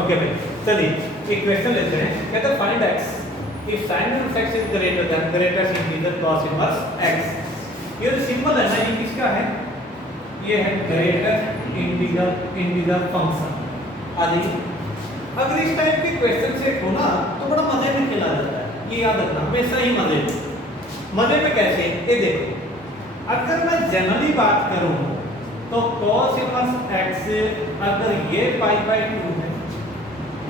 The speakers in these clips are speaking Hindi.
ओके भाई, चलिए एक क्वेश्चन लेते हैं। कहते हैं find x if sin inverse x is greater than greatest integer cos inverse x। ये तो सिंपल है ना, ये किसका है? ये है ग्रेटेस्ट इंटीजर फंक्शन आदि। अगर इस टाइप के क्वेश्चन से हो ना तो बड़ा मजे में खेला जाता है, ये याद रखना हमेशा ही मजे में कैसे, ये देखो अगर मैं जनरली बात करूं तो cos इनवर्स x अगर ये π/2 है,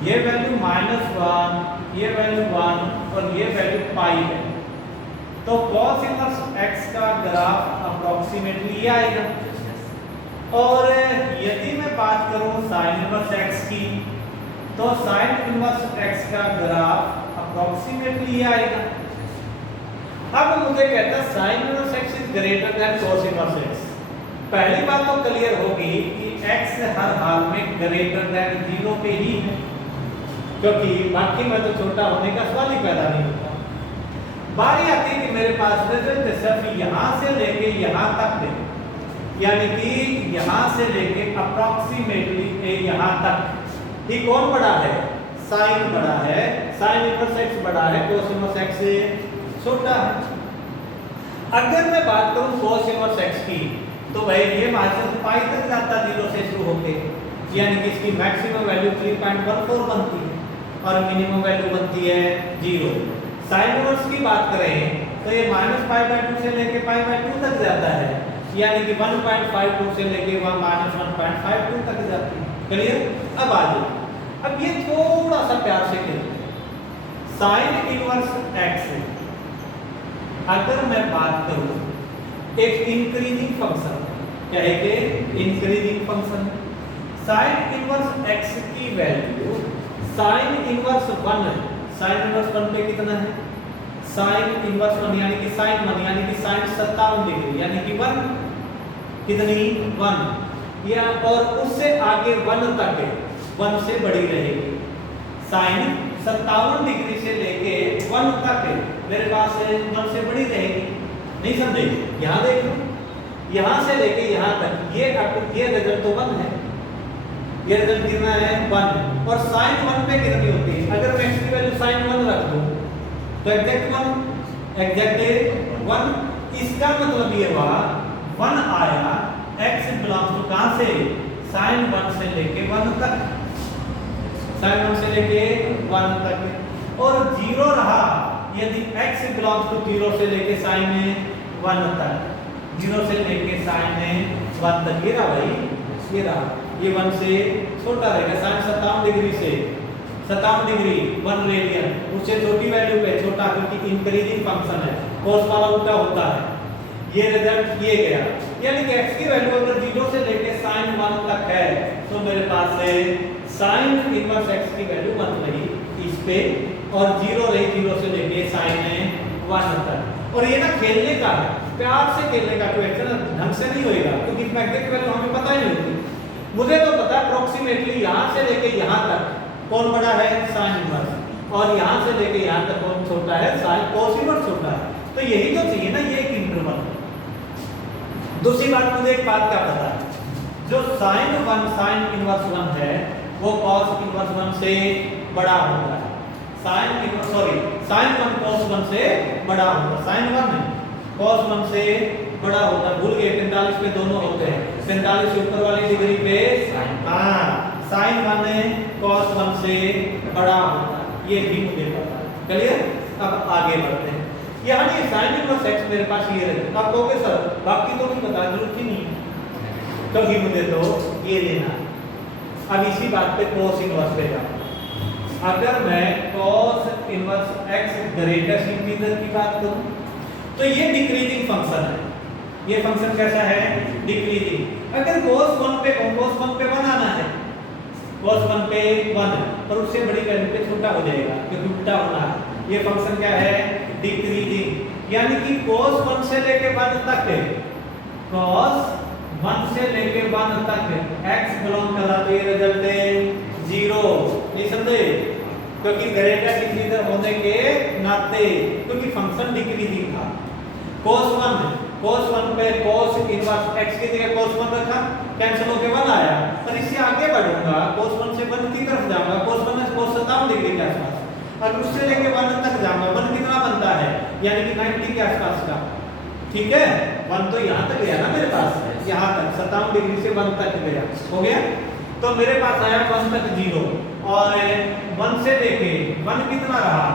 ये वैल्यू -1, ये वैल्यू 1 और ये वैल्यू पाई है, तो cos इनवर्स x का ग्राफ अप्रोक्सीमेटली ये आएगा। और यदि मैं बात करूं sin इनवर्स x की, तो sin इनवर्स x का ग्राफ अप्रोक्सीमेटली ये आएगा। अब मुझे कहता है sin inverse x is greater then cos inverse x। पहली बात तो क्लियर होगी कि x हर हाल में ग्रेटर देन 0 पे ही है, क्योंकि बाकी में तो छोटा होने का सवाल ही पैदा नहीं होता। बारी आती है कि मेरे पास रिजल्ट सिर्फ यहां से लेके यहां तक है, यानी कि यहां से लेके अप्रोक्सीमेटली यहां तक। ये कौन बड़ा है? साइन बड़ा है, साइन इनवर्स x बड़ा है, cos इनवर्स x से छोटा है। अगर मैं बात करूं cos इनवर्स x की, तो भाई ये माइनस पाई तक जाता 0 से शुरू होके, यानी कि इसकी मैक्सिमम वैल्यू 3.14 बनती है और मिनिमम वैल्यू बनती है 0। साइन इनवर्स की बात करें तो ये -π/2 से लेके π/2 तक जाता है, यानी कि 1.52 से लेके -1.52 तक जाती है। क्लियर? अब आ जाओ, अब ये थोड़ा सा प्यार से खेलते हैं। साइन इनवर्स x अगर मैं बात करूं एक इंक्रीजिंग फंक्शन, क्या है कि increasing function, sine inverse x की वैल्यू साइन इनवर्स 1 है। साइन इनवर्स 1 पे कितना है? साइन इनवर्स 1 यानी कि साइन 1 यानी कि साइन 57 डिग्री, यानी कि 1 कितनी 1 या और उससे आगे 1 तक है, 1 से बड़ी रहेगी। साइन 57 डिग्री से लेके 1 तक है, मेरे पास 1 से बड़ी रहेगी। नहीं समझे? यहां देखो, यहां से लेके यहां तक ये रिजल्ट तो 1 है, ये रिजल्ट कितना है 1, और sin 1 पे कितनी होती है? अगर मैं x की वैल्यू sin 1 रख दूं तो एग्जैक्ट 1, इसका मतलब ये हुआ 1 आया, x बिलोंग्स टू कहां से? sin 1 से लेके 1 तक, sin 1 से लेके 1 तक, और 0 रहा यदि x बिलोंग्स टू 0 से लेके sin 1 तक, 0 से लेके sin 1 तक, ये रहा भाई, ये रहा, ये 1 से छोटा रहेगा। sin 57 डिग्री से 57 डिग्री 1 रेडियन, उससे छोटी वैल्यू पे छोटा, क्योंकि इंक्रीजिंग फंक्शन है, cos वाला उल्टा होता है। ये रिजल्ट ये गया, यानी कि x की वैल्यू अगर 0 से लेके sin 1 तक है तो मेरे पास है sin इनवर्स x की वैल्यू 1 रही इस पे, और 0 रही 0 से लेके sin 1 तक। और ये ना खेलने का है, प्यार से खेलने का, क्वेश्चन ढंग से नहीं होएगा क्योंकि एग्जैक्ट वैल्यू हमें पता ही नहीं होती। मुझे तो पता है अप्रोक्सीमेटली यहां से लेके यहां तक कौन बड़ा है? साइन इनवर्स, और यहां से लेके यहां तक कौन छोटा है? साइन cos इनवर्स छोटा है। तो यही तो चाहिए ना, ये एक इंटरवल है। दूसरी बात, मुझे एक बात का पता है, जो sin 1 साइन इनवर्स 1 है वो cos इनवर्स 1 से बड़ा होता है। sin 1 cos 1 से बड़ा होता है, sin 1 cos 1 से बड़ा होता है। भूल गए 45 पे दोनों होते हैं, 45 से ऊपर वाली डिग्री पे हाँ sin 1 cos 1 से बड़ा होता है, ये भी मुझे पता है। क्लियर? अब आगे बढ़ते हैं। यानी sin इनवर्स x मेरे पास ये रहेगा। आप कहोगे सर बाकी तो नहीं पता, जरूरत ही नहीं है, क्योंकि मुझे तो ये लेना। अब इसी बात पे cos इनवर्स पे जाओ। अगर मैं cos inverse x greatest integer की बात करूं तो ये डिक्रीजिंग फंक्शन है। ये फंक्शन कैसा है? डिक्रीजिंग। अगर cos 1 पे 1 आना है, cos 1 पे 1 है, पर उससे बड़ी वैल्यू पे छोटा हो जाएगा क्योंकि उल्टा होना है। ये फंक्शन क्या है? डिक्रीजिंग, यानी कि cos 1 से लेके 1 तक है, cos 1 से लेके 1 तक है, x बिलोंग कर रहा तो ये रिजल्ट है 0। नहीं समझे? क्योंकि ग्रेटेस्ट इंटीजर होने के नाते, क्योंकि फंक्शन डिक्रीजिंग था। cos 1 पे cos इनवर्स x की जगह cos 1 रखा, कैंसिल होके 1 आया, पर इससे आगे बढ़ूंगा cos 1 से 1 की तरफ जाऊंगा, अब उससे लेके 1 तक जाऊंगा, 1 कितना बनता है, यानी कि 90 के आसपास का, ठीक है। 1 तो यहाँ तक गया ना मेरे पास, यहाँ तक 57 डिग्री से 1 तक गया, हो गया। तो मेरे पास आया 1 तक 0, और 1 से लेके 1 कितना रहा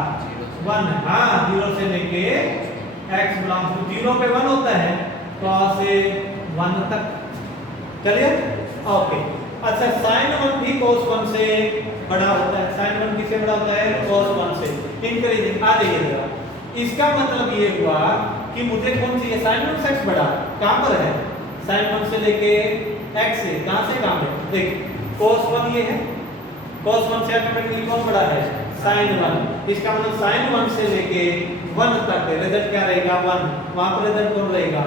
1, हाँ 0 से लेके x बिलोंग्स टू 0 पे 1 होता है, cos 1 तक, चलिए ओके। अच्छा sin 1 भी cos 1 से बड़ा होता है, sin 1 किससे बड़ा होता है, cos 1 से। इंक्रीजिंग आ जाइए जरा, इसका मतलब ये हुआ कि मुझे कौन चाहिए, sin 1 से x बड़ा, कहां पर है, sin 1 से लेके x से, कहां से कहां है, देख cos 1 ये है, cos 1 से ऑटोमेटिकली कौन बड़ा है, sin 1, इसका मतलब sin 1 से लेके 1 तक रिजल्ट क्या रहेगा 1, वहां पर रिजल्ट कौन रहेगा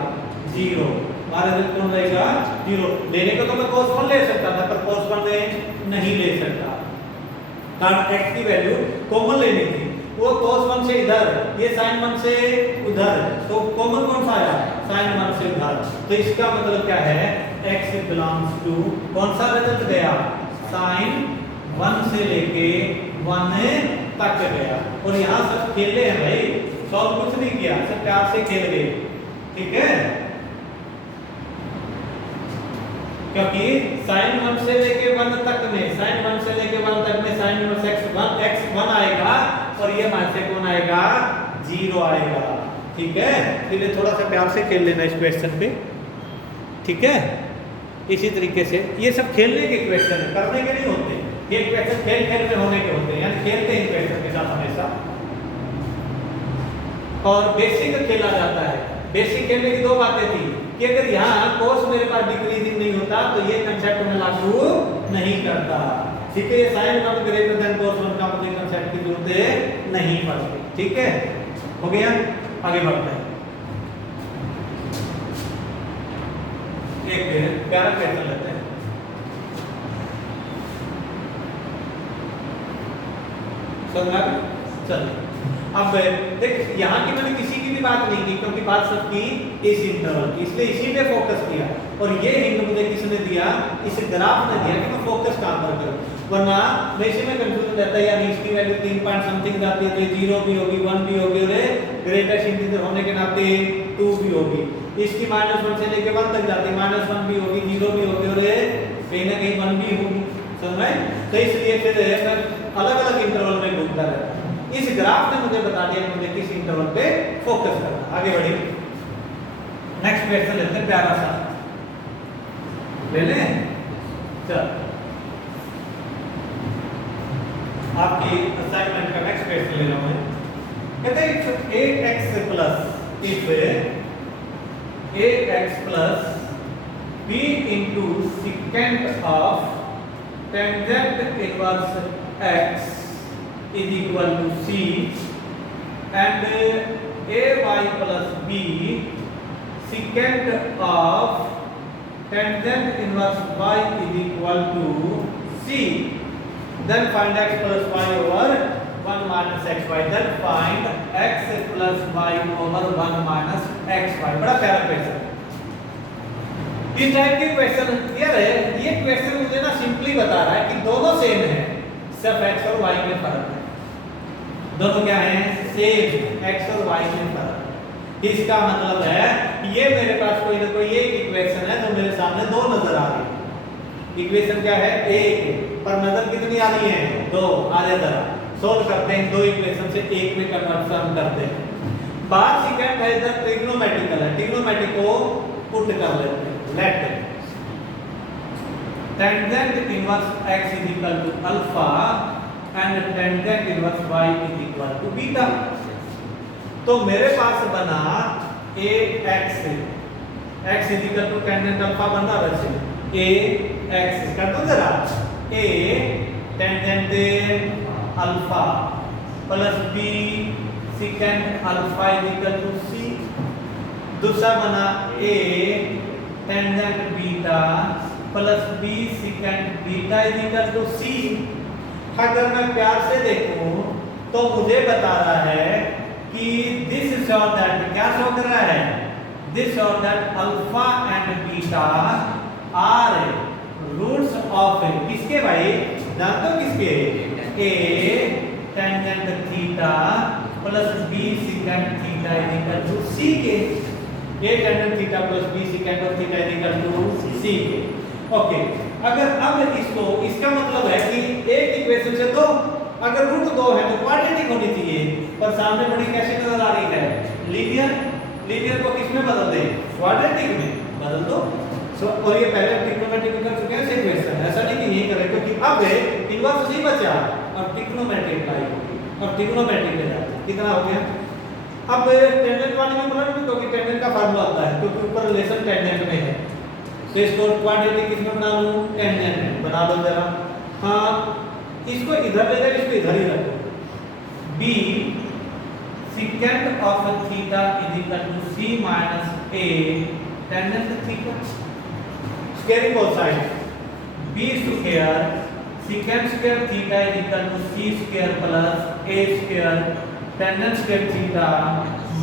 0, हमारा रिजल्ट कौन रहेगा 0। लेने को तो मैं cos 1 ले सकता था, पर cos 1 में नहीं ले सकता, कारण x की वैल्यू कॉमन लेनी थी, वो cos 1 से इधर, ये sin 1 से उधर, तो कॉमन कौन सा आया sin 1 से उधर, तो इसका मतलब क्या है x बिलोंग्स टू कौन सा रिजल्ट गया, sin 1 से लेके 1 तक गया। और यहाँ सब खेले हैं भाई, सॉल्व कुछ नहीं किया, सब प्यार से खेल गए, ठीक है, क्योंकि sin 1 से लेके 1 तक में, sin 1 से लेके 1 तक में sin इनवर्स x1 आएगा, और ये मान से कौन आएगा 0 आएगा, ठीक है। इसलिए थोड़ा सा प्यार से खेल लेना इस क्वेश्चन पे, ठीक है। इसी तरीके से ये सब खेलने के क्वेश्चन है, करने के नहीं होते, ये क्वेश्चन खेल खेल में होने के होते हैं, यानी खेलते हैं क्वेश्चन के साथ हमेशा। और बेसिक खेला जाता है, बेसिक खेलने की दो बातें थी कि अगर यहाँ cos मेरे पास डिक्रीजिंग नहीं होता तो ये कंसेप्ट में लागू नहीं करता, ठीक है। sin 1 ग्रेटर देन cos 1 का मुझे कंसेप्ट की जरूरत नहीं पड़ती, ठीक है, हो गया। आगे बढ़ते हैं, एक प्यारा क्वेश्चन लेते हैं, समझा, चलिए। अब देख यहाँ की मैंने किसी की भी बात नहीं की, क्योंकि बात सबकी इस इंटरवल की, इसलिए इसी पे फोकस किया, और ये हिंट मुझे किसने दिया, इस ग्राफ ने दिया कि मैं फोकस कहां पर करूं, वरना मैं इसी में कंफ्यूजन रहता है यार, इसकी वैल्यू 3 पॉइंट समथिंग जाती है, तो 0 भी होगी 1 भी होगी, और ग्रेटेस्ट इंटीजर होने के नाते 2 भी होगी, इसकी -1 से लेके 1 तक जाती है, -1 भी होगी 0 भी होगी, और कहीं ना कहीं 1 भी होगी, समझ में। तो इसलिए फिर अलग अलग इंटरवल में घूमता रहता है। इस ग्राफ ने मुझे बता दिया कि मुझे किस इंटरवल पे फोकस करना। आगे बढ़िए, नेक्स्ट क्वेश्चन लेते हैं, प्यारा सा ले लें, चल आपकी असाइनमेंट का नेक्स्ट क्वेश्चन ले रहा हूं। कहते हैं if ax plus b into secant of tangent inverse x is equal to c, and ay plus b secant of tangent inverse y is equal to c, then find x plus y over 1 minus xy, then find x plus y over 1 minus xy। बड़ा प्यारा क्वेश्चन, इस टाइप के क्वेश्चन क्लियर है। ये क्वेश्चन मुझे ना सिंपली बता रहा है कि दोनों सेम है, सिर्फ x और y में फर्क है, दोनों क्या है सेम, x और y में फर्क है। इसका मतलब है ये मेरे पास कोई ना कोई एक इक्वेशन है जो मेरे सामने दो नजर आ रही है, इक्वेशन क्या है एक, पर नजर कितनी आ रही है दो, आगे जरा सोल्व करते हैं, दो इक्वेशन से एक में कन्वर्ट करते हैं। बात सेकंड है इधर ट्रिग्नोमेट्रिकल है, ट्रिग्नोमेट्रिक को पुट कर लेते हैं, let tangent inverse x is equal to alpha and tangent inverse y is equal to beta. तो मेरे पास बना ax, x is equal to tangent alpha बना, वैसे ax कर दो जरा, a tangent alpha plus b secant alpha is equal to c। दूसरा बना a tangent beta plus b secant beta is equal to c। अगर मैं प्यार से देखूं तो मुझे बता रहा है कि दिस शो दैट, क्या शो कर रहा है, this show that alpha and beta are roots of किसके भाई, जानते हो किसके, a tangent theta plus b secant theta is equal to c के a tan theta plus b secant of theta is equal to c के। ओके, अगर अब इसको, इसका मतलब है कि एक इक्वेशन से तो अगर रूट 2 है तो क्वाड्रेटिक होनी चाहिए, पर सामने बड़ी कैसे नजर आ रही है, लीनियर। लीनियर को किस में बदल दे, क्वाड्रेटिक में बदल दो। और ये पहले ट्रिग्नोमेट्रिक कर चुके हैं सेम क्वेश्चन, ऐसा नहीं कि यही करें, क्योंकि अब इनवर्स नहीं बचा और ट्रिग्नोमेट्रिक लाई होगी और ट्रिग्नोमेट्रिक ले जाते हैं। कितना हो गया, अब टेंजेंट वाले में पलट दो, क्योंकि टेंजेंट का फार्मूला आता है, क्योंकि ऊपर रिलेशन टेंजेंट में है, तो इसको क्वाड्रेटिक किसमें बना लूं, टेंजेंट में बना दो जरा। हाँ, इसको इधर ले जाओ, इसको इधर ही रखो। b secant of theta is equal to c minus a tangent theta, squaring both sides, b square secant square theta is equal to c square plus a square tangent square theta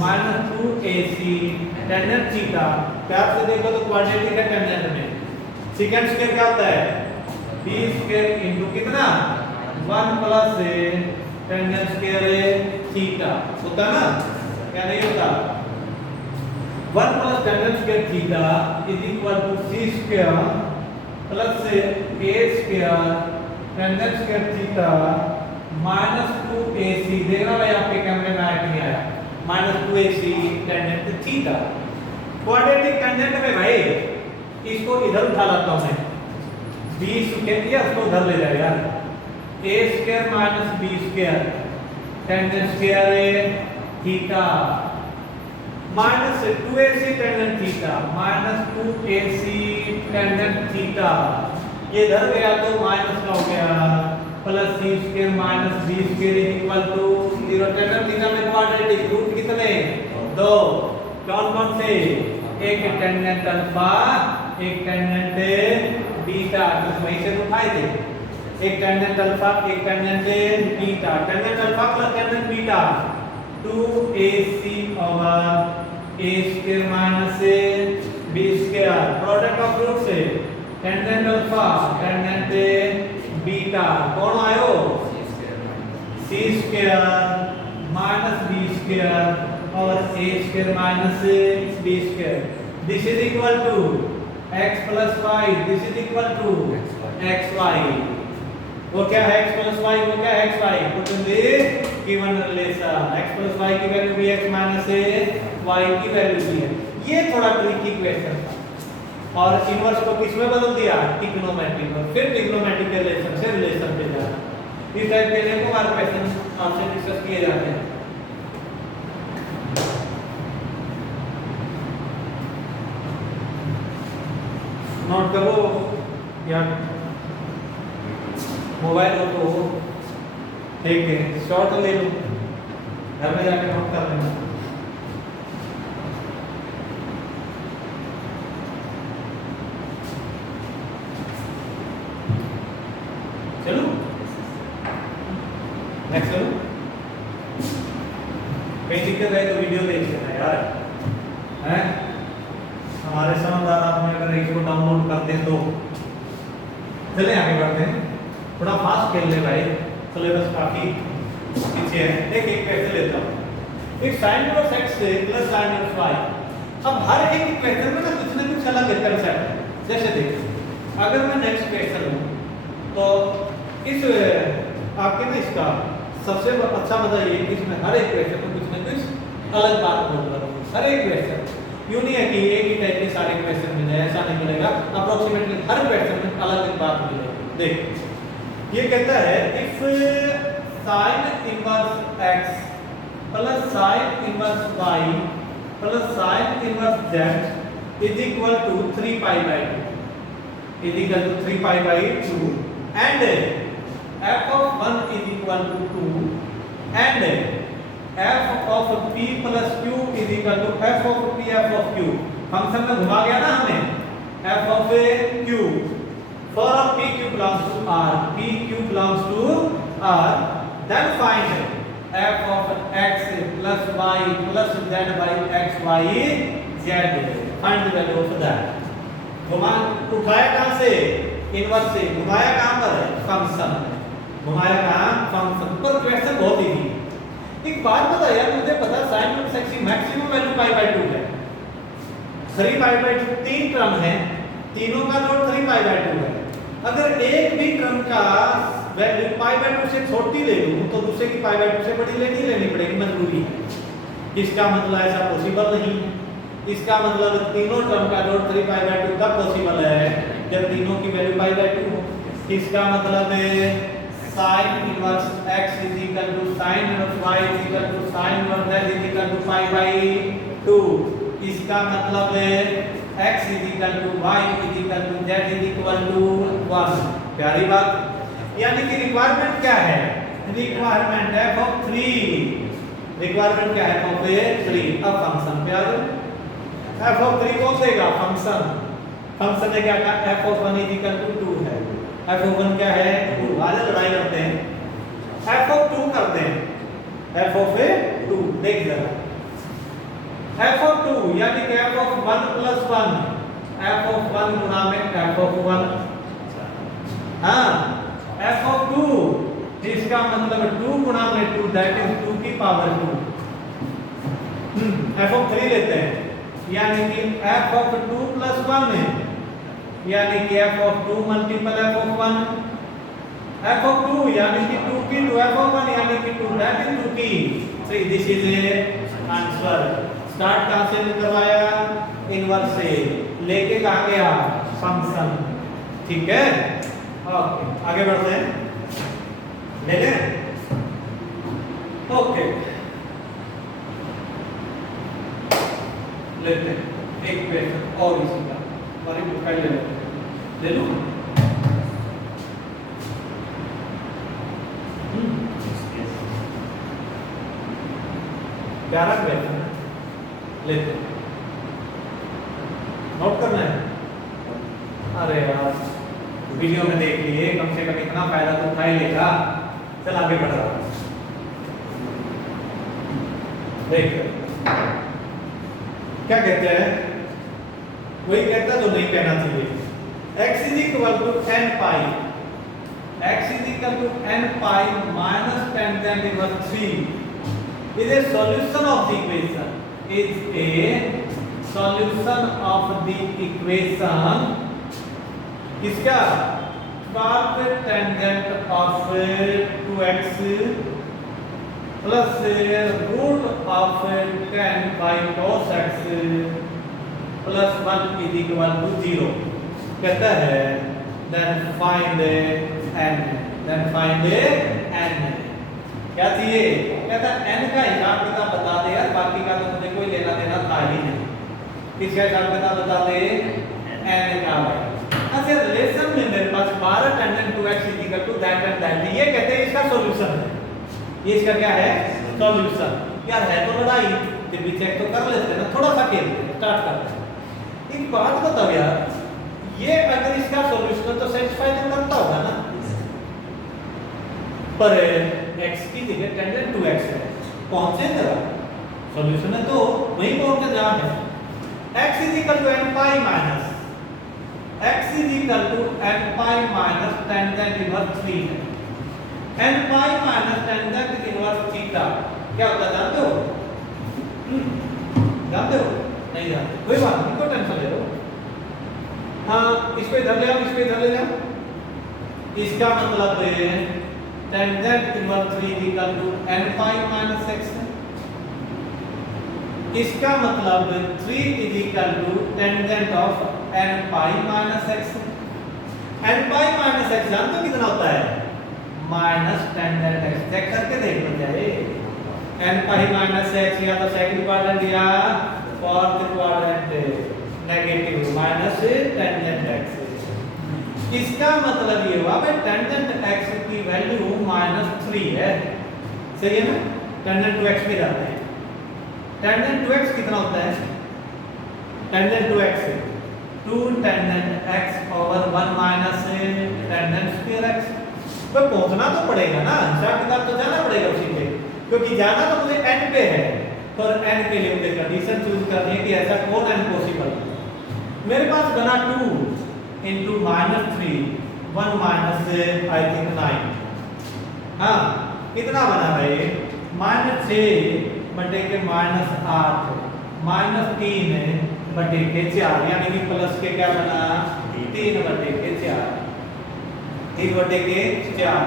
minus 2ac tangent theta। प्यार से देखो तो क्वाड्रेटिक है टेंजेंट में, secant square क्या होता है, b square into कितना 1 प्लस टेंजेंट स्क्वायर थीटा होता ना, क्या नहीं होता, 1 plus tangent square theta is equal to c square plus a square tangent square theta minus 2ac। देखना भाई आपके कैमरे में आया कि नहीं आया, minus 2ac tangent theta. Quadratic tangent में भाई इसको इधर उठा लाता हूं मैं, b स्क्वायर या उसको उधर ले जाए यार, a square minus b square tangent square theta minus 2ac tangent theta minus 2ac tangent theta, ये इधर गया तो माइनस का हो गया, plus c square minus b square equal to 0। Tangent theta में क्वाड्रेटिक रूट कितने, 2। कौन कौन से, एक टेंजेंट अल्फा एक टेंजेंट बीटा, तो वहीं से उठाए थे, एक टेंजेंट अल्फा एक tangent beta, tangent alpha plus tangent beta 2ac over a square minus b square, product of root से टेंजेंट अल्फा टेंजेंट बीटा, कौन आयो c square minus b square और a square minus b square. This is equal to x plus y, this is equal to xy। वो क्या है x प्लस y, वो क्या है xy, put in the given relation, x plus y की वैल्यू भी x माइनस y की वैल्यू भी है। ये थोड़ा ट्रिकी क्वेश्चन था और इनवर्स को किस में बदल दिया, ट्रिग्नोमेट्रिक में, फिर ट्रिग्नोमेट्रिक के रिलेशन से रिलेशन पे जाना। इस टाइप के लिए हमारे क्वेश्चन आपसे डिस्कस किए जाते हैं। नोट करो या मोबाइल हो तो ठीक है, शॉर्ट ले लो, घर में जाके नोट कर लेना। चलो नेक्स्ट चलो, कहीं दिक्कत है तो वीडियो देख लेना यार, हैं हमारे समझदार आपने अगर इसको डाउनलोड कर दें तो। चले आगे बढ़ते हैं, थोड़ा फास्ट खेल ले भाई, सिलेबस काफी पीछे है। देखिए कैसे लेता हूँ, एक sin plus x plus sin plus y। अब हर एक इक्वेशन में ना कुछ अलग कंसेप्ट है। जैसे देखिए अगर मैं नेक्स्ट क्वेश्चन हूँ तो इस आपके ना इसका सबसे अच्छा मजा ये है कि इसमें हर एक क्वेश्चन में कुछ ना कुछ अलग बात बोल रहा हूँ। हर एक क्वेश्चन यूं नहीं है कि एक ही टाइप के सारे क्वेश्चन मिल जाए, ऐसा नहीं मिलेगा। अप्रोक्सीमेटली हर क्वेश्चन में अलग बात मिलेगी। देख ये कहता है if sin inverse x plus sin inverse y plus sin inverse z is equal to 3 pi by 2 is equal to 3 pi by 2 and f of 1 is equal to 2 and f of p plus q is equal to f of p f of q। Function में घुमा गया ना हमें, f of q for p q belongs to r, p q belongs to r, then find f of x plus y plus z by x y z, find the value of that। घुमा उठाया कहां से, इनवर्स से, घुमाया कहां पर, फंक्शन में, घुमाया कहां, फंक्शन पर। क्वेश्चन बहुत इजी, एक बात बता यार, मुझे पता sin माइनस x की मैक्सिमम वैल्यू पाई बाय 2 है। 3 पाई बाय 2 तीन टर्म है, तीनों का जोड़ 3 पाई बाय 2 है। अगर एक भी टर्म का वैल्यू पाई बाय 2 से छोटी ले लूं तो दूसरे की पाई बाय 2 से बड़ी लेनी पड़ेगी, मजबूरी है। इसका मतलब ऐसा पॉसिबल नहीं है। इसका मतलब तीनों टर्म का जोड़ 3 पाई बाय 2 तब पॉसिबल है जब तीनों की वैल्यू पाई बाय 2 हो। इसका मतलब है sin inverse x sin inverse y sin inverse z pi by 2। इसका मतलब है x y z 1। प्यारी बात। यानी कि रिक्वायरमेंट क्या है? रिक्वायरमेंट है f ऑफ 3। रिक्वायरमेंट क्या है? f of 3। अब फंक्शन पे आ जाओ। f ऑफ 3 कौन देगा? फंक्शन। फंक्शन ने क्या कहा? f ऑफ 1 2 है। f ऑफ 1 क्या है? 2। आज लड़ाई करते हैं, f ऑफ 2 करते हैं। f ऑफ 2 देख जरा, f ऑफ 2 यानी कि f of 1 plus 1, f of 1 गुना में f ऑफ 1। हाँ, f ऑफ 2 इसका मतलब 2 गुना में 2 दैट इज 2 की पावर 2। f ऑफ 3 लेते हैं यानी कि f ऑफ 2 प्लस 1 है, यानी कि f of 2 multiple f of 1। f of 2 यानी कि 2 की 2 f ऑफ 1 यानी कि 2 दैट इज 2 की 3। This is answer. स्टार्ट कहां से करवाया? इनवर्स से। लेके कहां गया? फंक्शन। ठीक है, ओके आगे बढ़ते हैं। ले लें, ओके लेते हैं एक क्वेश्चन और इसी का हमारी बुक ले लेते हैं। ले लो। प्यारा क्वेश्चन है, लेते हैं। नोट करना है। अरे यार वीडियो में देख लिए, कम से कम इतना फायदा तो उठा ही लेगा। चल आगे बढ़ रहा। देख क्या कहते हैं, वही कहता जो नहीं कहना चाहिए। x is equal to n pi, x is equal to n pi minus tangent inverse 3 is a solution of the equation, is a solution of the equation किसका? 12 tangent of 2x plus root of 10 by cos x plus 1 is equal to 0। कहता है then find n, then find n। क्या चाहिए? कहता n का हिसाब किताब बता दे यार, बाकी का तो मुझे कोई लेना देना था ही नहीं। किसका हिसाब किताब बता दे? n का भाई। अच्छा रिलेशन में मेरे पास 12 tangent 2x is equal to that and that, ये कहते हैं इसका सॉल्यूशन है। ये इसका क्या है? सॉल्यूशन। यार है तो लड़ाई, फिर भी चेक तो कर लेते हैं ना, थोड़ा सा खेलते हैं, स्टार्ट करते हैं। एक बात बताओ यार, ये अगर इसका सॉल्यूशन तो सेटिस्फाई तो करता होगा ना, पर x की जगह टेंजेंट 2x है, पहुंचे जरा सॉल्यूशन है तो वहीं पहुंच के जहां है। x is equal to n pi minus, x is equal to n pi minus tangent inverse 3 है। n pi minus tangent inverse theta क्या होता है जानते हो? जानते हो? नहीं जानते, कोई बात नहीं, कोई टेंशन ले लो। हाँ इसको इधर ले आओ, इसको इधर ले जाओ। इसका मतलब है tangent inverse 3 equal to n pi minus x है। इसका मतलब 3 is equal to tangent of n pi minus x है। n pi minus x जानते हो कितना होता है? Minus tangent x। चेक करके देखना चाहिए। n pi minus x या तो सेकंड क्वाड्रेंट या fourth quadrant, negative minus tangent x। इसका मतलब ये हुआ भाई tangent x की वैल्यू -3 है, सही है ना? tangent 2x पे जाते हैं। tangent 2x कितना होता है? tangent 2x 2 tangent x over 1 minus tangent square x। तो पहुंचना तो पड़ेगा ना, हिसाब किताब तो जाना पड़ेगा उसी पे, क्योंकि जाना तो मुझे n पे है, पर n के लिए मुझे कंडीशन चूज करनी है कि ऐसा कौन n पॉसिबल है। मेरे पास बना 2 into -3 1 minus I think 9। हाँ कितना बना भाई? -6 बटे के -8 -3 बटे के 4, यानी कि प्लस के क्या बना 3 बटे के 4, 3 बटे के 4।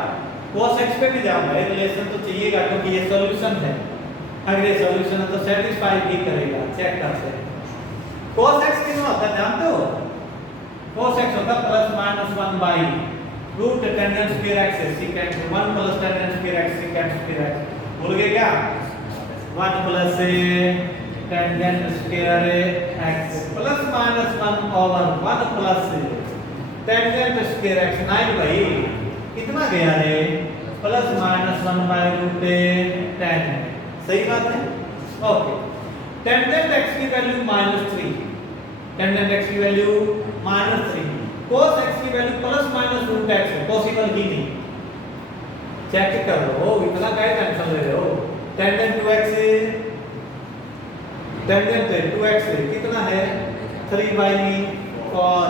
cos x पे भी जाऊंगा, रिलेशन तो चाहिएगा क्योंकि ये सॉल्यूशन है। अगर ये सॉल्यूशन है तो सेटिस्फाई भी करेगा, चेक करते हैं। cos x कितना होता है जानते हो? cos x होता है +-1 by root tangent square x second 1 plus tangent square x second square x, भूल गए क्या? 1 plus tangent square x +-1 over 1 plus tangent square x 9 भाई कितना गया रे +-1 बाई रूट टेंजेंट, सही बात है। ओके, टेंजेंट x की वैल्यू -3, टेंजेंट x की वैल्यू -3, cos x की वैल्यू +-रूट x है, पॉसिबल ही नहीं। चेक कर लो, इतना काहे टेंशन ले रहे हो? टेंजेंट 2x कितना है 3/4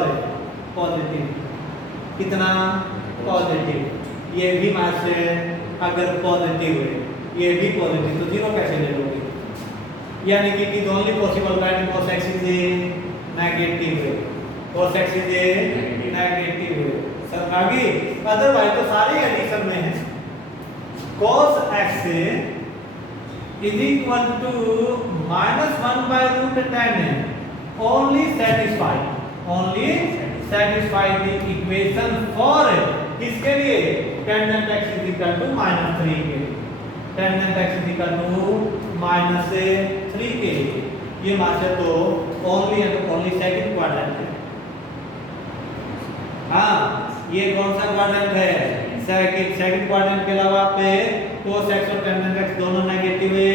पॉजिटिव, कितना पॉजिटिव, ये भी मास है। अगर पॉजिटिव है ये भी पॉजिटिव तो जीरो कैसे ले लोगे? यानी कि it is only possible when cos x is negative है, cos x इज नेगेटिव है। सर आगे अदरवाइज तो सारे एडिशन में है। cos x is equal to -1 by root 10 only satisfy the equation for किसके लिए? Tangent x is equal to -3 के, tangent x is equal to -3 के लिए। ये मात्र तो only and only second quadrant है। हाँ, ये कौन सा क्वाड्रेंट है? सेकंड क्वाड्रेंट के अलावा पे cos x और टेंजेंट x दोनों नेगेटिव है,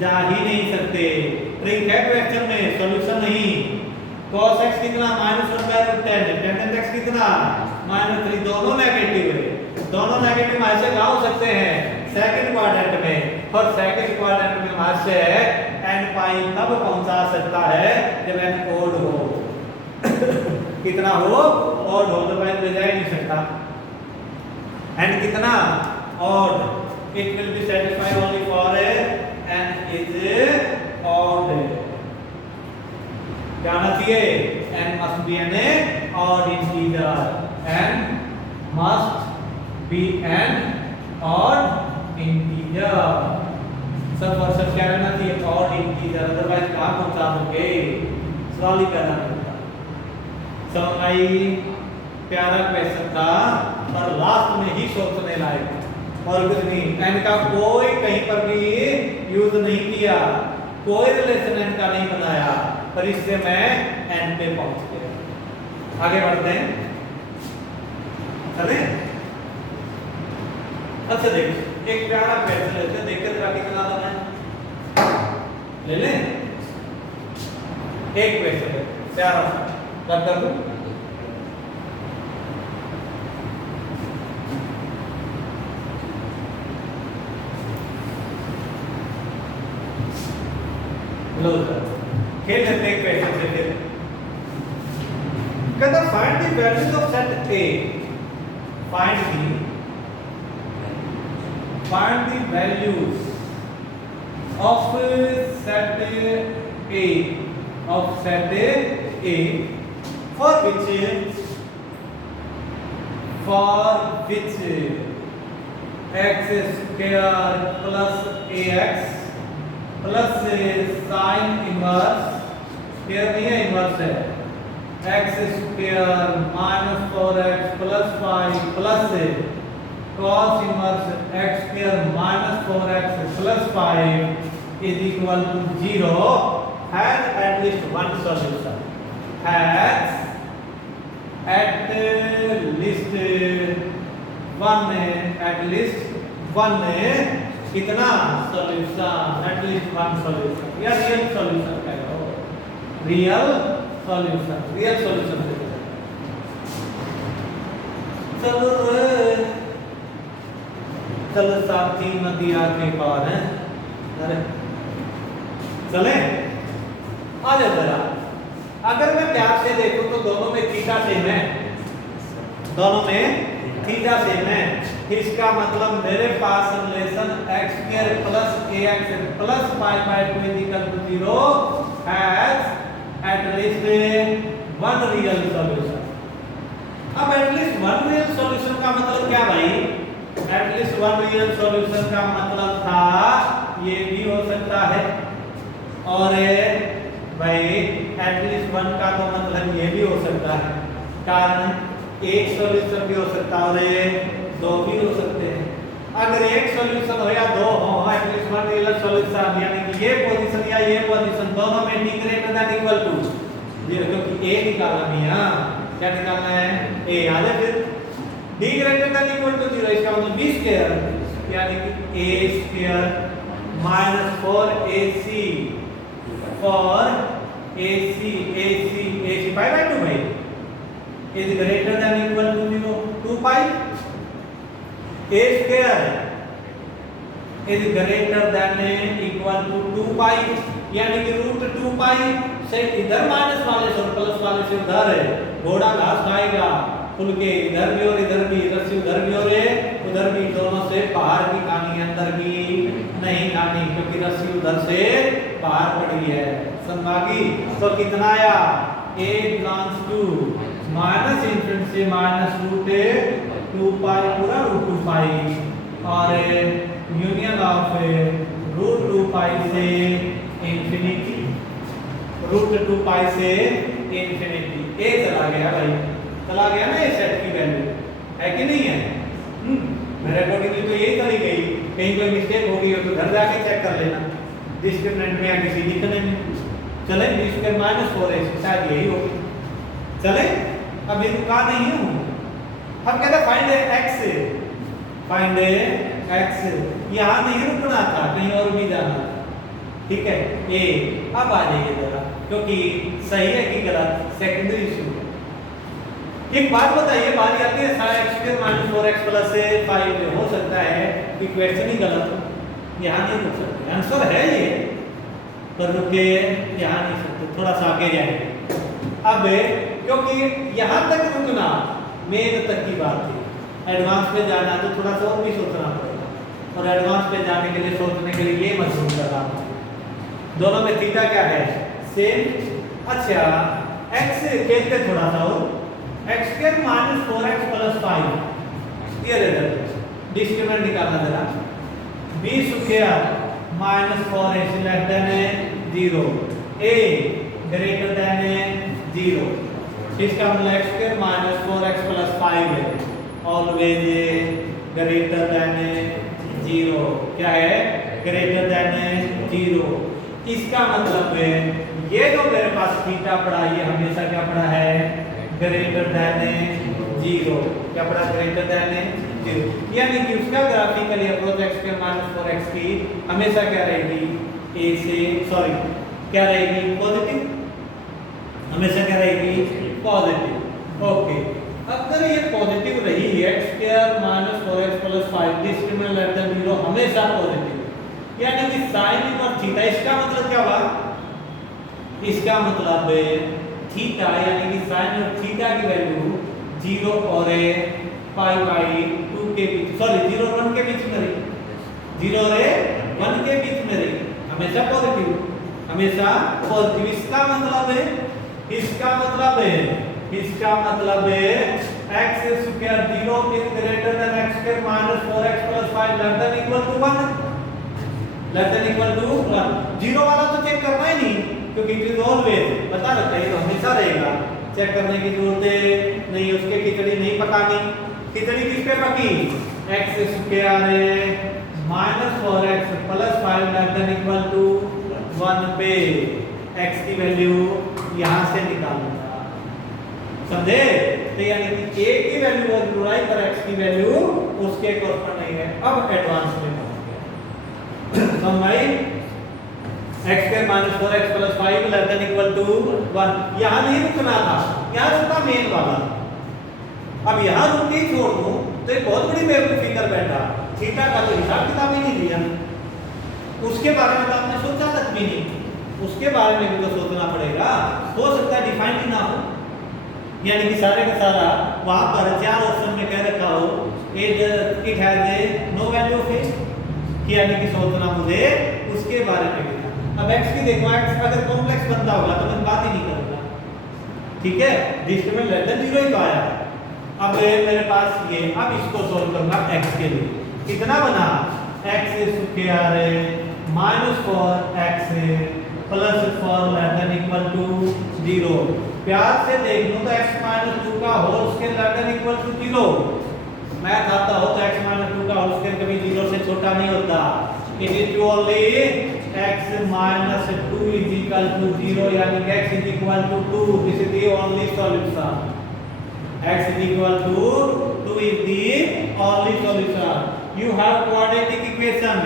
जा ही नहीं सकते। ट्रिक है क्वेश्चन में, सॉल्यूशन नहीं। cos x कितना -1/10, टेंजेंट x कितना -3, दोनों नेगेटिव है। दोनों नेगेटिव ऐसे कहाँ हो सकते हैं? सेकंड क्वाड्रेंट में। और सेकंड क्वाड्रेंट में वहां से n पाई तब पहुंचा सकता है जब n ओड हो। कितना हो? ओड हो, तो ले जा ही नहीं सकता। n कितना odd, it will be satisfied only for n is odd। क्या आना चाहिए? n must be an odd integer, n must be an odd integer। सब वर्षन क्या रहना चाहिए? odd integer, अदरवाइज कहाँ पहुंचा दोगे? सवाल ही करना पड़ता। समझ आई? प्यारा क्वेश्चन था पर लास्ट में ही सोचने लायक और कुछ नहीं। n का कोई कहीं पर भी यूज नहीं किया, कोई रिलेशन n का नहीं बनाया, पर इससे मैं n पे पहुंच गया। आगे बढ़ते हैं, चले। अच्छा देखो, एक प्यारा क्वेश्चन लेते हैं, देखते हैं कितना बना है। ले लें एक क्वेश्चन प्यारा सा, रख कर दूं। खेल लेते हैं क्वेश्चन से फिर। कहता find the values of set A, find the values of set A, of set A for which x square plus ax plus sine inverse, square नहीं है इनवर्स है, x square -4x plus 5 plus cos inverse x square -4x plus 5 is equal to 0 has at least one solution, has at least one कितना सॉल्यूशन, एटलीस्ट वन सॉल्यूशन या रियल सॉल्यूशन कह लो, रियल सॉल्यूशन चलो साथी नदिया के पार है। अरे चले आ जाओ जरा। अगर मैं प्यार से देखूं तो दोनों में थीटा सेम है, दोनों में थीटा सेम है। इसका मतलब मेरे पास relation x square plus ax plus pi by 2 is equal to 0 has at least one real solution. अब एटलीस्ट वन रियल सॉल्यूशन का मतलब क्या भाई? एटलीस्ट वन रियल सॉल्यूशन का मतलब था ये भी हो सकता है, और भाई एटलीस्ट वन का तो मतलब ये भी हो सकता है, कारण एक सॉल्यूशन भी हो सकता है और दो भी हो सकते हैं। अगर एक सॉल्यूशन हो या दो हो, एटलीस्ट वन रियल सॉल्यूशन, यानी कि ये पोजीशन या ये पोजीशन दोनों में d greater than equal to 0, क्योंकि a निकालना है। हां क्या निकालना है? a। याद है फिर d greater than equal to 0, इसका मतलब b स्क्वायर, यानी कि a square minus 4ac for ac pi by 2 भाई is greater than equal to 0 2 pi a square is greater than equal to 2 pi, यानी कि रूट 2 पाई से इधर माइनस वाले से और प्लस वाले से उधर है, घोड़ा घास खाएगा खुल के, इधर भी और इधर भी, इधर से उधर भी और उधर भी, दोनों से बाहर की खानी है अंदर की नहीं खानी, क्योंकि रस्सी उधर से बाहर पड़ी है। समझ तो कितना आया? a belongs to minus infinity से माइनस रूट 2 पाई पूरा रूट 2 पाई, और यूनियन ऑफ रूट 2 पाई से इंफिनिटी, रूट 2 पाई से इंफिनिटी। ए चला गया भाई, चला गया ना ये सेट की वैल्यू, है कि नहीं है? मेरे अकॉर्डिंगली तो यही चली गई, कहीं कोई मिस्टेक हो गई हो तो घर जाके चेक कर लेना डिस्क्रिमिनेंट में या किसी लिखने में। चले b स्क्वायर माइनस 4ac शायद यही होगी। चले अभी रुका नहीं हूं, हम कहते फाइंड x, फाइंड x, यहां नहीं रुकना था, कहीं और भी जाना था, ठीक है। a अब आ जाइए जरा, क्योंकि सही है कि गलत सेकेंडरी इशू है। एक बात बताइए, बारी आती है sin x square minus 4x plus 5, हो सकता है इक्वेशन ही गलत हो, यहां नहीं रुक सकते, आंसर है ये पर रुके यहां नहीं सकते, थोड़ा सा आगे जाएंगे। अब क्योंकि यहां तक रुकना मेन तक की बात थी, एडवांस पे जाना तो थोड़ा सा और भी सोचना पड़ेगा, और एडवांस पे जाने के लिए सोचने के लिए ये मत करना। दोनों में थीटा क्या है? सेम। अच्छा x कहते थोड़ा सा और x square minus 4x plus 5, ये रिजल्ट डिस्क्रिमिनेंट निकालना जरा। b square minus 4ac less than 0, a greater than 0, इसका मतलब x square minus 4x plus 5 है, ऑलवेज ग्रेटर देन 0। क्या है? Greater than 0। इसका मतलब है ये जो मेरे पास थीटा पड़ा, ये हमेशा क्या पड़ा है? Greater than 0। क्या पड़ा? ग्रेटर देन 0, यानी कि उसका graphically approach x square minus 4x की हमेशा क्या रहेगी? a से क्या रहेगी? पॉजिटिव, हमेशा क्या रहेगी? पॉजिटिव। ओके, अगर ये पॉजिटिव रही x square minus 4x plus 5 discriminant less than 0 हमेशा पॉजिटिव, यानी कि sin इनवर्स थीटा, इसका मतलब क्या हुआ? इसका मतलब थीटा, यानी कि sin और थीटा की वैल्यू 0 और पाई बाई 2 के बीच, 0 और 1 के बीच में रही, 0 और 1 के बीच में रही, हमेशा पॉजिटिव, हमेशा पॉजिटिव। इसका मतलब है x square 0 is greater than x square minus 4x plus 5 less than equal to 1, less than equal to 1। 0 वाला तो चेक करना ही नहीं, क्योंकि इट इज ऑलवेज बता रखा है, तो हमेशा रहेगा, चेक करने की जरूरत नहीं, उसके खिचड़ी नहीं पकानी। खिचड़ी किस पे पकी? x square minus 4x plus 5 less than equal to 1 पे x की वैल्यू यहां से निकालूंगा, समझे? तो यानी कि a की वैल्यू और ढूंढाई पर x की वैल्यू उसके कॉरस्पॉन्डिंग है। अब एडवांस में पहुंच गए समझ भाई, x square minus 4x plus 5 less than equal to 1, यहां नहीं रुकना था, यहां रुकता मेन वाला। अब यहां रुक के छोड़ दूं तो एक बहुत बड़ी बेवकूफी कर बैठा, थीटा का तो हिसाब किताब ही नहीं दिया, उसके बारे में तो आपने सोचा तक भी नहीं, उसके बारे में भी तो सोचना पड़ेगा। हो सकता है डिफाइन ही ना हो, यानी कि सारे का सारा वहां पर 4 ऑप्शन में कह रखा हो it has a no value of a, यानी कि सोचना मुझे उसके बारे में भी था। अब x की देखो, x अगर कॉम्प्लेक्स बनता होगा तो मैं बात ही नहीं करूंगा, ठीक है, जिसमें लेस देन 0 ही तो आया। अब मेरे पास ये, अब इसको सोल्व करूंगा x के लिए, कितना बना x square minus 4x plus 4 less than equal to 0। प्यार से देख लो तो x माइनस 2 का whole square less than equal to 0। Math आता हो तो x माइनस 2 का होल स्क्वायर कभी 0 से छोटा नहीं होता। It is only x minus 2 is equal to 0, यानी कि x is equal to 2। This is the only solution. x is equal to 2 is the only solution. You have quadratic equation,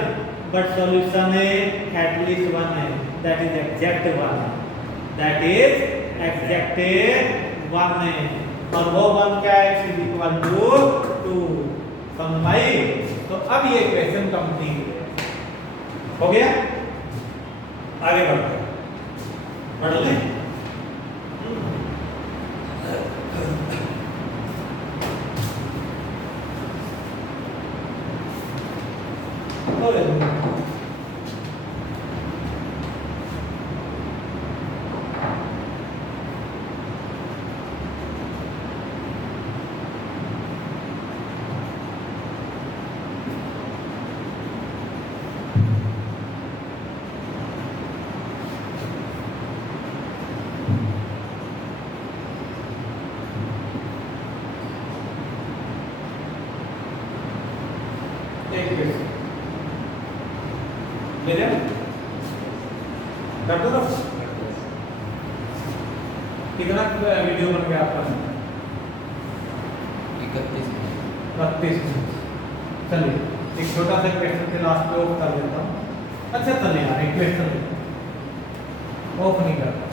but solution is at least one है, that is exact one, that is exact one है, और वो वन क्या है, x is equal to 2। समझ भाई? तो अब ये क्वेश्चन कंप्लीट हो गया। आगे बढ़ते हैं, बढ़ ले। कितना वीडियो बन गया आपका? 31। चलिए एक छोटा सा क्वेश्चन के लास्ट पे ऑफ कर देता हूँ। अच्छा चलिए यार, एक क्वेश्चन ऑफ नहीं करता,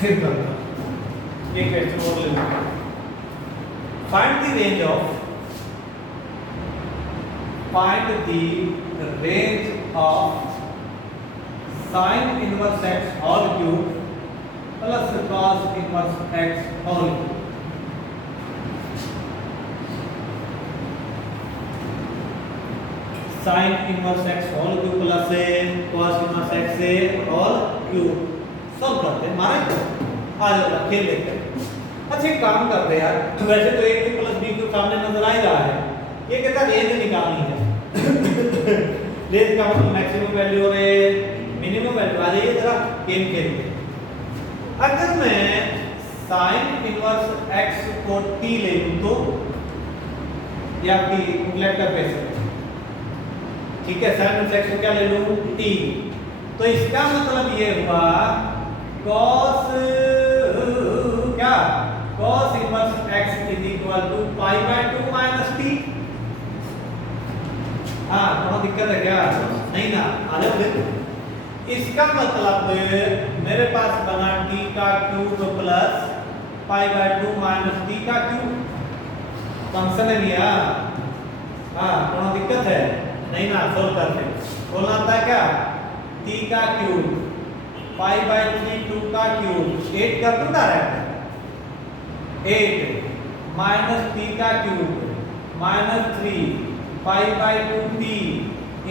फिर करता। ये क्वेश्चन और ले लो। Find the range of sin inverse x whole cube plus cos inverse x whole cube। sin inverse x whole cube plus cos inverse x whole cube सब करते हैं। मारे आ जाओ, खेल लेते हैं। अच्छा एक काम करते हैं यार, वैसे तो a cube plus b cube सामने नजर आ ही रहा है। ये कहता है रेंज निकालनी है। रेंज का मतलब मैक्सिमम वैल्यू और मिनिमम वैल्यू। आ जाइए जरा गेम खेलते हैं। अगर मैं sin इनवर्स x को t ले लूं तो ये आपकी नेगलेक्ट का पैसे, ठीक है। sin इनवर्स x को क्या ले लूं, t। तो इसका मतलब ये हुआ cos क्या, cos inverse x is equal to pi by 2 minus t। हाँ थोड़ा दिक्कत है क्या? नहीं ना, आ जाओ फिर। इसका मतलब मेरे पास बना t का cube plus pi by 2 minus t का क्यूब। फंक्शन है लिया। हाँ थोड़ा दिक्कत है, नहीं ना, सोल्व करते। बोलना आता है क्या, t का क्यूब पाई बाय 3 2 का क्यूब 8 कर दूं डायरेक्ट। 8 माइनस t का cube minus 3 pi bye 2t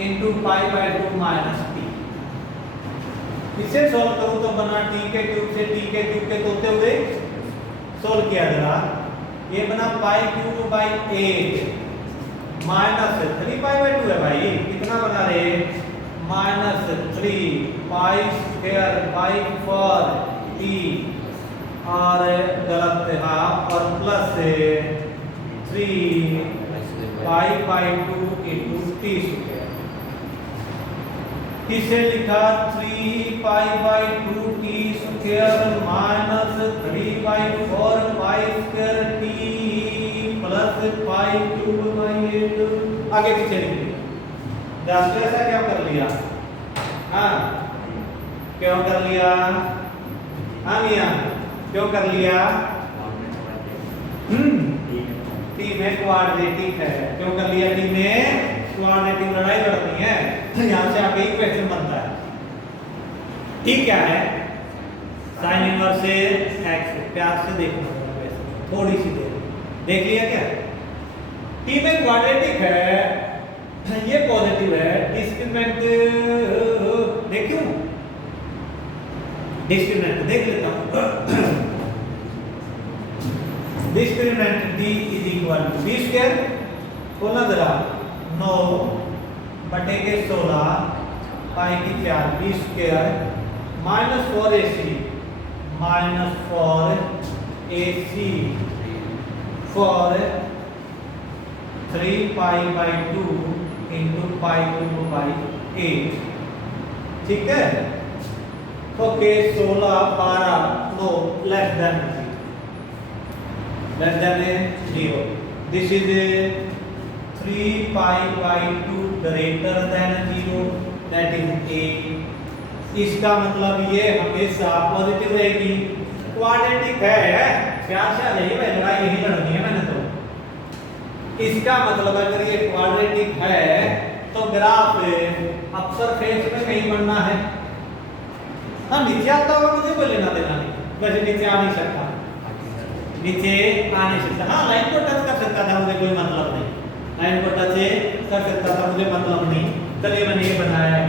into pi by 2 minus t। इसे सॉल्व करूं तो बना t के क्यूब से t के क्यूब के तोते हुए सॉल्व किया जरा। ये बना pi cube by 8 minus 3 pi by 2 है भाई। कितना बना रे, minus 3 pi square by 4 t और गलत है हाफ और plus 3 pi by 2 into t square. इसे लिखा 3 pi by 2 t square minus 3 by 4 pi square t plus pi cube by 8। आगे पीछे लिखिए। जानते ऐसा क्या कर लिया? हाँ क्यों कर लिया? हाँ मियां क्यों कर लिया? टी में क्वाड्रेटिक है, क्यों कर लिया? टी में क्वाड्रेटिक लड़ाई लड़नी है, यहाँ से आगे इक्वेशन बनता है। ठीक क्या है, साइन इनवर्स x। प्यार से देखना थोड़ी सी देर, देख लिया क्या? टी में क्वाड्रेटिक है, ये पॉजिटिव है, डिस्क्रिमिनेंट देखूं, डिस्क्रिमिनेंट देख लेता हूं। Discriminant d is equal to b square, बोला जरा 9 बटे के 16 पाई की 4 b square minus 4ac for 3 pi by 2 into pi 2 by 8, ठीक है। Okay 16 12 9 less than 0, this is 3 pi by 2 greater than 0, that is 8। इसका मतलब ये हमेशा पॉजिटिव रहेगी, क्वाड्रेटिक है, प्यार से नहीं भाई, लड़ाई यही लड़नी है मैंने तो। इसका मतलब अगर ये क्वाड्रेटिक है तो ग्राफ अपर फेस में कहीं बनना है। हाँ नीचे आता होगा, मुझे कोई लेना देना नहीं, वैसे नीचे आ नहीं सकता, नीचे आ नहीं सकता। हाँ लाइन को टच कर सकता था, मुझे कोई मतलब नहीं, लाइन को टच कर सकता था, मुझे मतलब नहीं। चलिए मैंने ये बनाया है।